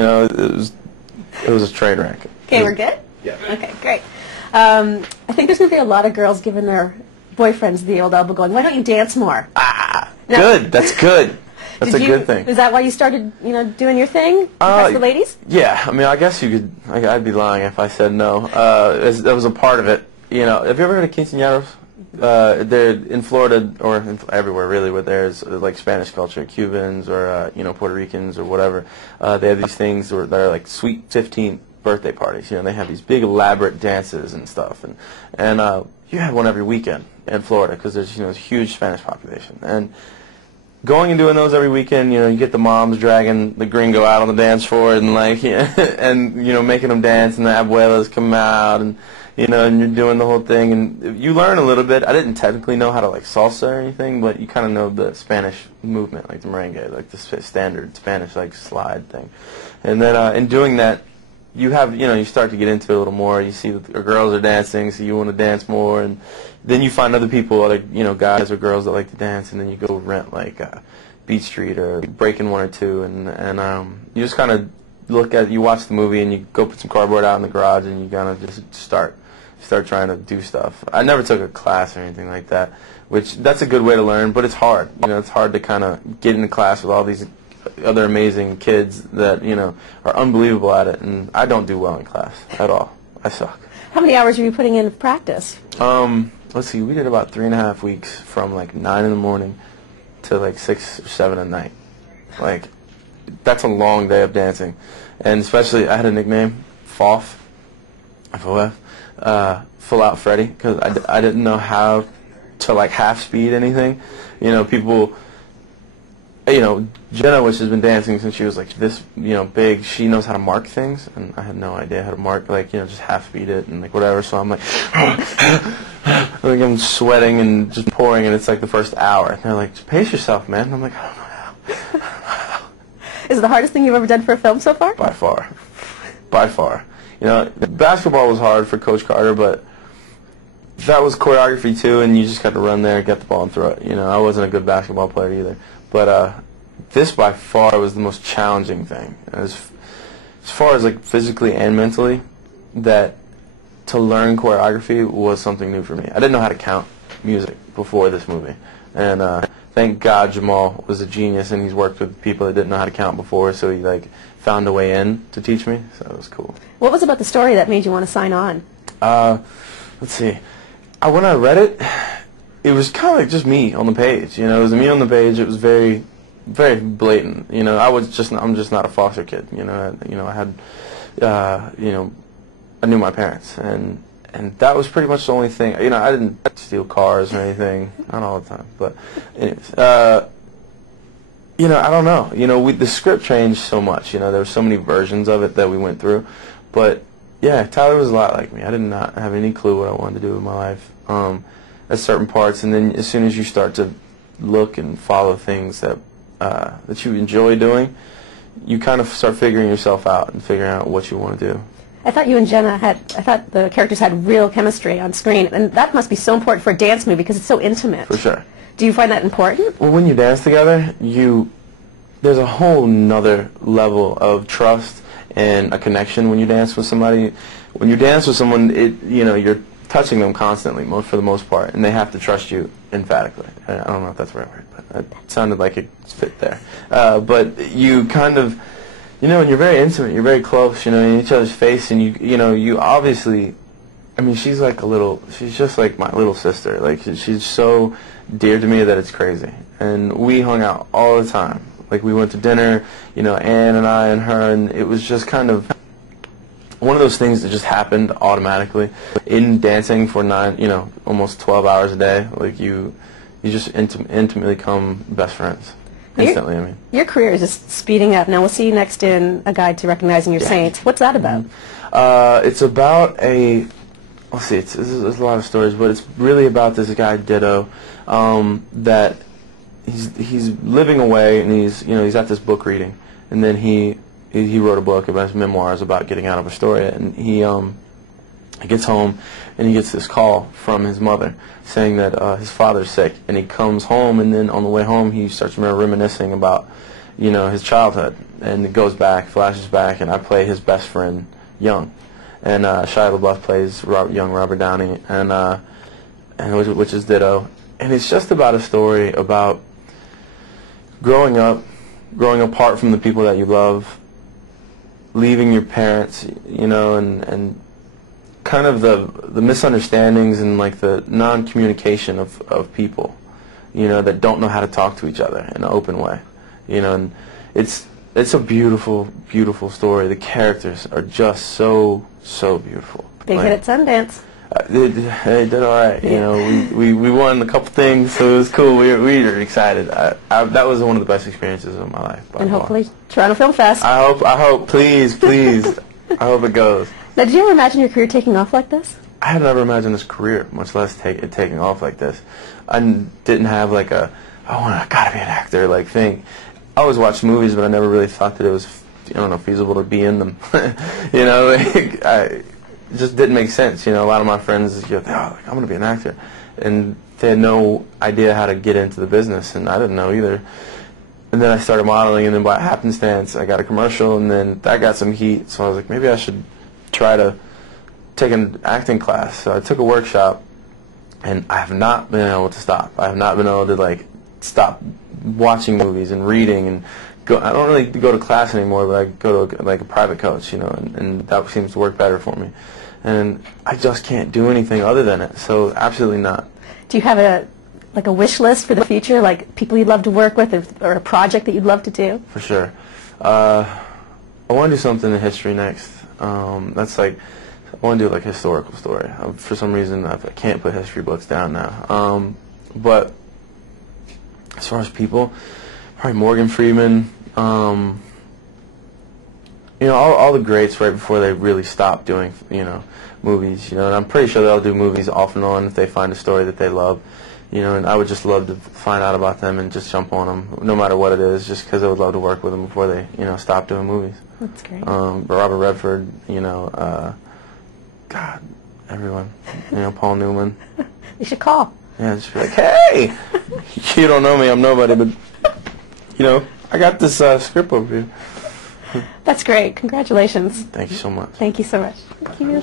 It was a train wreck. Okay, we're good? Yeah. Okay, great. I think there's going to be a lot of girls giving their boyfriends the old elbow going, why don't you dance more? Good. That's good. That's a good thing. Is that why you started, doing your thing? Impress the ladies? Yeah. I mean, I guess you could. I'd be lying if I said no. That was a part of it. Have you ever heard of quinceañeros? They're in Florida or everywhere really, where there's like Spanish culture, Cubans or Puerto Ricans or whatever. They have these things that are like sweet 15th birthday parties. They have these big elaborate dances and stuff, and you have one every weekend in Florida because there's a huge Spanish population. And going and doing those every weekend, you get the moms dragging the gringo out on the dance floor and and making them dance, and the abuelas come out and. And you're doing the whole thing, and you learn a little bit. I didn't technically know how to like salsa or anything, but you kind of know the Spanish movement, like the merengue, like the standard Spanish like slide thing. And then in doing that, you have you start to get into it a little more. You see that the girls are dancing, so you want to dance more, and then you find other people, other guys or girls that like to dance, and then you go rent like Beat Street or Breaking One or Two, and you just kind of you watch the movie, and you go put some cardboard out in the garage, and you kind of just start trying to do stuff. I never took a class or anything like that, which that's a good way to learn, but it's hard. It's hard to kind of get into class with all these other amazing kids that, are unbelievable at it, and I don't do well in class at all. I suck. How many hours are you putting in practice? Let's see, we did about 3.5 weeks from like 9 in the morning to like 6 or 7 at night. Like, that's a long day of dancing. And especially, I had a nickname, FOF, F-O-F. Full Out Freddy, because I didn't know how to like half speed anything. People, Jenna, which has been dancing since she was like this, big, she knows how to mark things, and I had no idea how to mark, like, just half speed it and like whatever, so I'm like, I'm sweating and just pouring, and it's like the first hour, and they're like, just pace yourself, man, and I'm like, I don't know how. Is it the hardest thing you've ever done for a film so far? By far. By far. Basketball was hard for Coach Carter, but that was choreography too, and you just got to run there, get the ball, and throw it. I wasn't a good basketball player either. But this by far was the most challenging thing. As far as like physically and mentally, that to learn choreography was something new for me. I didn't know how to count music before this movie. And thank God Jamal was a genius, and he's worked with people that didn't know how to count before, so he like found a way in to teach me, so it was cool. What was about the story that made you want to sign on? Let's see. When I read it, it was kind of like just me on the page. It was me on the page. It was very, very blatant. I'm just not a foster kid. I had, I knew my parents, and that was pretty much the only thing. I didn't steal cars or anything, not all the time, but anyways, I don't know. The script changed so much. There were so many versions of it that we went through. But, yeah, Tyler was a lot like me. I did not have any clue what I wanted to do with my life at certain parts. And then as soon as you start to look and follow things that you enjoy doing, you kind of start figuring yourself out and figuring out what you want to do. I thought you and Jenna I thought the characters had real chemistry on screen. And that must be so important for a dance movie because it's so intimate. For sure. Do you find that important? Well, when you dance together, there's a whole nother level of trust and a connection when you dance with somebody. When you dance with someone, you're touching them constantly, for the most part, and they have to trust you emphatically. I don't know if that's the right word, but it sounded like it fit there. But you kind of, and you're very intimate, you're very close, in each other's face, and you obviously, she's just like my little sister. Like, she's so dear to me that it's crazy. And we hung out all the time. Like, we went to dinner, Ann and I and her, and it was just kind of one of those things that just happened automatically. In dancing for almost 12 hours a day, like, you just intimately become best friends. Instantly, Your career is just speeding up. Now, we'll see you next in A Guide to Recognizing Your Saints. What's that about? It's about there's a lot of stories, but it's really about this guy, Ditto, that he's living away, and he's at this book reading, and then he wrote a book about his memoirs about getting out of Astoria, and he gets home, and he gets this call from his mother saying that his father's sick, and he comes home, and then on the way home he starts reminiscing about you know, his childhood, and it goes back, flashes back, and I play his best friend, Young, and Shia LaBeouf plays young Robert Downey, and which is ditto, and it's just about a story about growing apart from the people that you love, leaving your parents, you know, and kind of the misunderstandings and like the non-communication of people, you know, that don't know how to talk to each other in an open way, you know, and it's a beautiful, beautiful story. The characters are just so beautiful. Big hit at Sundance. They did all right. You know, we won a couple things, so it was cool. We were excited. That was one of the best experiences of my life. And hopefully Toronto Film Fest. I hope. Please. I hope it goes. Now, did you ever imagine your career taking off like this? I had never imagined this career, much less it taking off like this. I didn't have like I gotta be an actor like thing. I always watched movies, but I never really thought that it was, I don't know, feasible to be in them. You know, it just didn't make sense. You know, a lot of my friends, you know, like, I'm gonna be an actor, and they had no idea how to get into the business, and I didn't know either. And then I started modeling, and then by happenstance, I got a commercial, and then that got some heat. So I was like, maybe I should try to take an acting class. So I took a workshop, and I have not been able to stop. I have not been able to like stop watching movies and reading and go. I don't really go to class anymore, but I go to like a private coach, you know, and that seems to work better for me. And I just can't do anything other than it. So absolutely not. Do you have a wish list for the future, like people you'd love to work with, or a project that you'd love to do? For sure. I want to do something in history next. That's like, I want to do like a historical story. For some reason, I can't put history books down now. But as far as people, probably Morgan Freeman. You know, all the greats right before they really stopped doing, you know, movies. You know, and I'm pretty sure they'll do movies off and on if they find a story that they love. You know, and I would just love to find out about them and just jump on them, no matter what it is, just because I would love to work with them before they, you know, stop doing movies. That's great. Robert Redford, you know, God, everyone. You know, Paul Newman. You should call. Yeah, just be like, hey, you don't know me, I'm nobody, but, you know, I got this script over here. That's great. Congratulations. Thank you so much. Thank you so much. Thank you.